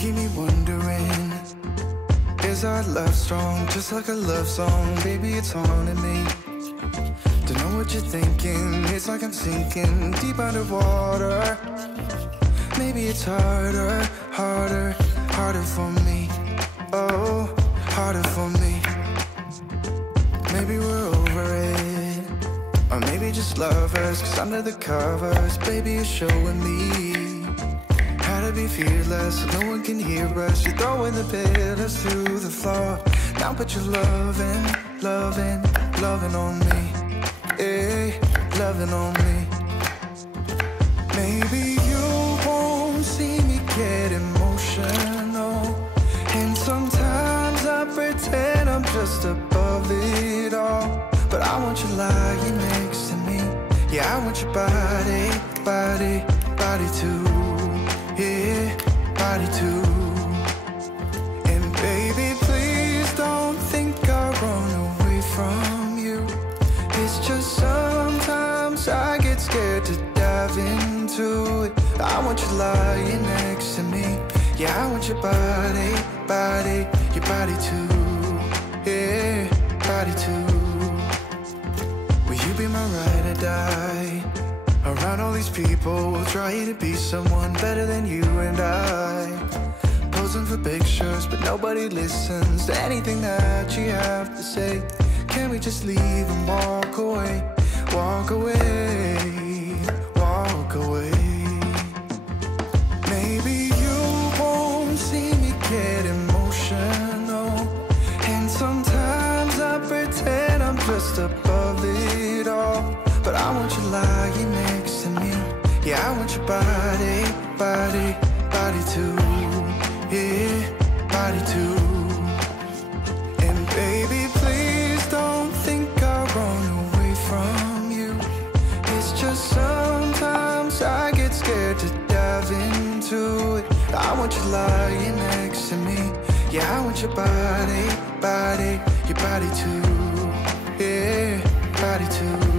keep me wondering, is our love strong, just like a love song? Baby, it's haunting me. Don't know what you're thinking, it's like I'm sinking deep underwater. Maybe it's harder, harder, harder for me. Oh, harder for me. Maybe we're over it, or maybe just lovers, 'cause under the covers, baby, you're showing me how to be fearless, so no one can hear us. You're throwing the pillars through the floor. Now put your loving, loving, loving on me. Hey, loving on me. Maybe you won't see me get emotional, and sometimes I pretend I'm just above it all. But I want you lying next to me. Yeah, I want your body, body, body too. Yeah, body too. And baby, please don't think I run away from you. It's just sometimes I get scared to dive into it. I want you lying next to me. Yeah, I want your body, body, your body too. Yeah, body too. Will you be my ride or die? Around all these people, trying to be someone better than you and I. Posing for pictures, but nobody listens to anything that you have to say. Can we just leave and walk away? Walk away, walk away. Maybe you won't see me get emotional, and sometimes I pretend I'm just above it all. But I want you lying next to me. Yeah, I want your body, body, body too. Yeah, body too. And baby, please don't think I run away from you. It's just sometimes I get scared to dive into it. I want you lying next to me. Yeah, I want your body, body, your body too. Yeah, body too.